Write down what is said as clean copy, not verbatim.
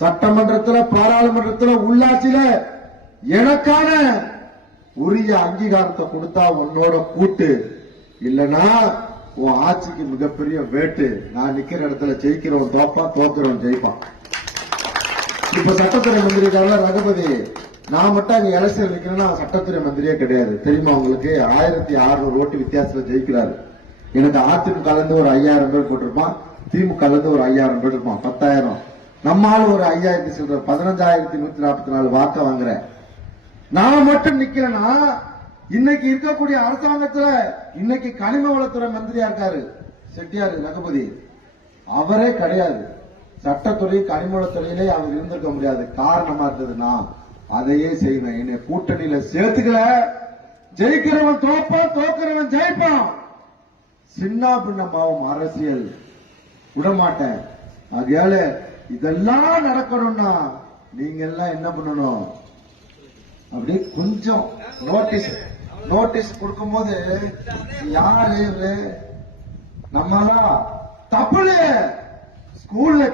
சட்டமன்றத்தில், பாராளுமன்றத்தில், உள்ளாட்சியில எனக்கான உரிய அங்கீகாரத்தை கொடுத்தா உன்னோட கூட்டு, இல்லனா உன் ஆட்சிக்கு மிகப்பெரிய வேட்டு. நான் நிக்கிற இடத்துல ஜெயிக்கிறவன் தோப்பான், தோக்குறவன் ஜெயிப்பான். இப்ப சட்டத்துறை மந்திரி ரகுபதி, நான் மட்டும் அங்க எலெக்ஷன் நிக்கிறேன்னா சட்டத்துறை மந்திரியே கிடையாது தெரியுமா உங்களுக்கு? 1600 ஓட்டு வித்தியாசத்துல ஜெயிக்கிறாரு. எனக்கு அதிமுக இருந்து ஒரு 5000 பேர் போட்டிருப்பான், திமுக இருந்து ஒரு 5000 பேர் இருப்பான், 10,000. நம்மால ஒரு 5000 சொல்ற 15,144 வாக்க வாங்குறேன். நான் மட்டும் நிக்கிறேன்னா இன்னைக்கு இருக்கக்கூடிய அரசாங்கத்துல இன்னைக்கு கனிம வளத்துறை மந்திரியா இருக்காரு செட்டியார் ரகுபதி, அவரே கிடையாது. சட்டத்துறை கனிம வளத்துறையிலே அவர் இருந்திருக்க முடியாது. காரணமா இருந்ததுன்னா அதையே செய்வேன். என்னை கூட்டணியில சேர்த்துக்கல, ஜெயிக்கிறவன் தோப்பான், தோக்கிறவன் ஜெயிப்பான். சின்ன பின்னமாவும் அரசியல் விடமாட்டேன். ஆகையால இதெல்லாம் நடக்கணும்னா நீங்க எல்லாம் என்ன பண்ணணும்? அப்படியே கொஞ்சம் நோட்டீஸ் கொடுக்கும் போது யாரு நம்மளா தப்புல ஸ்கூல்ல